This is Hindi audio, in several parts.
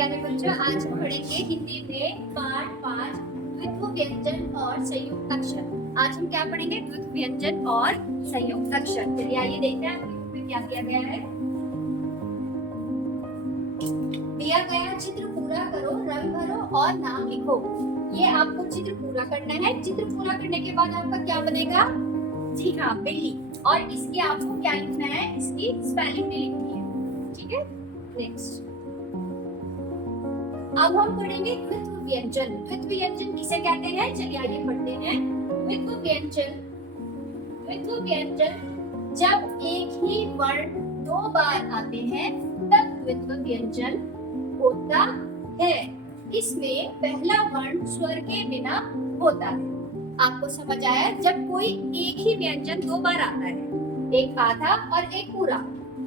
प्यारे बच्चों, आज हम पढ़ेंगे हिंदी में पाठ 5 द्वित्व व्यंजन और संयुक्त अक्षर। आज हम क्या पढ़ेंगे? द्वित्व व्यंजन और संयुक्त अक्षर। चलिए आइए देखते हैं आपकी बुक में क्या दिया गया है। दिया गया चित्र पूरा करो, रंग भरो और नाम लिखो। ये आपको चित्र पूरा करना है। चित्र पूरा करने के बाद आपका क्या बनेगा? जी हाँ, बिल्ली। और इसकी आपको क्या लिखना है? इसकी स्पेलिंग भी लिखनी है। ठीक है, नेक्स्ट। अब हम पढ़ेंगे द्वित्व व्यंजन। द्वित्व व्यंजन किसे कहते हैं? चलिए आगे पढ़ते हैं। द्वित्व व्यंजन, द्वित्व व्यंजन जब एक ही वर्ण दो बार आते हैं तब द्वित्व व्यंजन होता है। इसमें पहला वर्ण स्वर के बिना होता है। आपको समझ आया? जब कोई एक ही व्यंजन दो बार आता है, एक आधा और एक पूरा,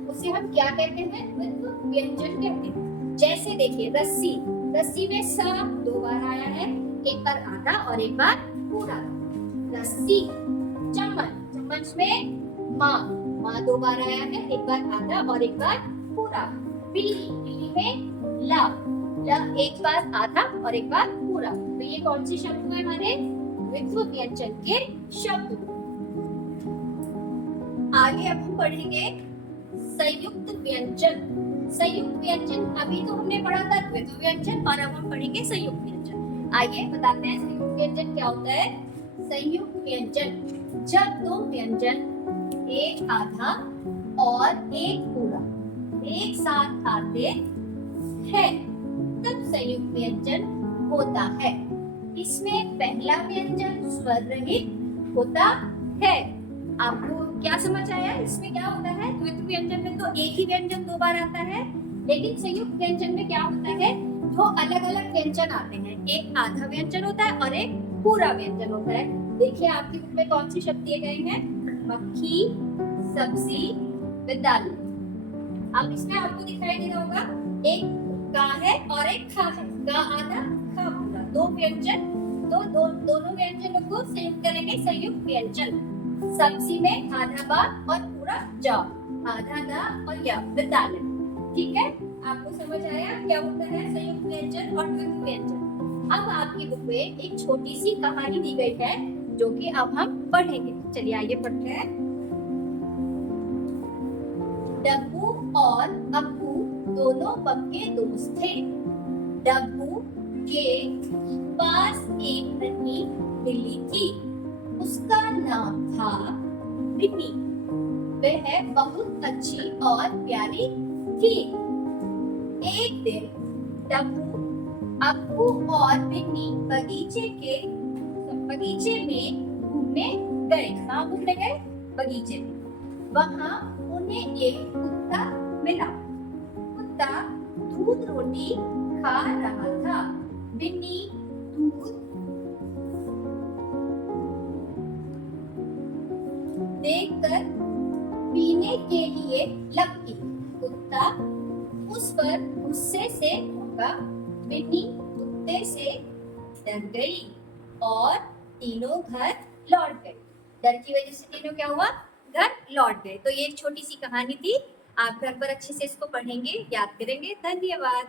उसे हम क्या कहते हैं? द्वित्व व्यंजन कहते हैं। जैसे देखिए, रस्सी, रस्सी में स दो बार आया है, एक बार आधा और एक बार पूरा। रस्सी। चम्मच, चम्मच में माँ दो बार आया है, एक बार आधा और एक बार पूरा। बिल्ली, बिल्ली में ला एक बार आधा और एक बार पूरा। तो ये कौन से शब्द हुए हमारे? द्वित्व व्यंजन के शब्द। आगे अब हम पढ़ेंगे संयुक्त व्यंजन। संयुक्त व्यंजन अभी तो हमने पढ़ा था द्वित्व व्यंजन, और अब हम पढ़ेंगे संयुक्त व्यंजन। आइए बताते हैं संयुक्त व्यंजन क्या होता है। संयुक्त व्यंजन जब दो व्यंजन, एक आधा और एक पूरा, एक साथ आते हैं तब संयुक्त व्यंजन होता है। इसमें पहला व्यंजन स्वर रहित होता है। आपको क्या समझ आया? इसमें क्या होता है? द्वित्व व्यंजन में तो एक ही व्यंजन दो बार आता है, लेकिन संयुक्त व्यंजन में क्या होता है? दो अलग अलग व्यंजन आते हैं। एक आधा व्यंजन होता है और एक पूरा व्यंजन होता है। देखिए आपकी बुक में कौन से शब्द दिए गए हैं? मक्खी, सब्जी, विद्यालय। अब इसमें आपको दिखाई दे रहा होगा, एक का है और एक खा है। का आधा, खा पूरा। दो व्यंजन, दोनों व्यंजनों को संयुक्त करेंगे, संयुक्त व्यंजन। सब्जी में आधा बा और पूरा जा, आधा दा और या, विद्यालय। ठीक है, आपको समझ आया क्या होता है संयुक्त व्यंजन और द्वित्व व्यंजन? अब आपकी बुक में एक छोटी सी कहानी दी गई है जो कि अब हम पढ़ेंगे। चलिए आइए पढ़ते हैं। डब्बू और अप्पू दोनों पक्के दोस्त थे। डब्बू के पास एक नन्ही बिल्ली थी। उसका नाम था बिन्नी। वह बहुत अच्छी और प्यारी थी। एक दिन डब्बू, अप्पू और बिन्नी बगीचे में घूमने गए। कहाँ घूमने गए? बगीचे में। वहाँ उन्हें एक कुत्ता मिला। कुत्ता दूध रोटी खा रहा था। बिन्नी दूध देखकर पीने के लिए लपकी। कुत्ता उस पर गुस्से से भौंका। बिन्नी कुत्ते से डर गई और तीनों घर लौट गए। डर की वजह से तीनों क्या हुआ? घर लौट गए। तो ये एक छोटी सी कहानी थी। आप घर पर अच्छे से इसको पढ़ेंगे, याद करेंगे। धन्यवाद।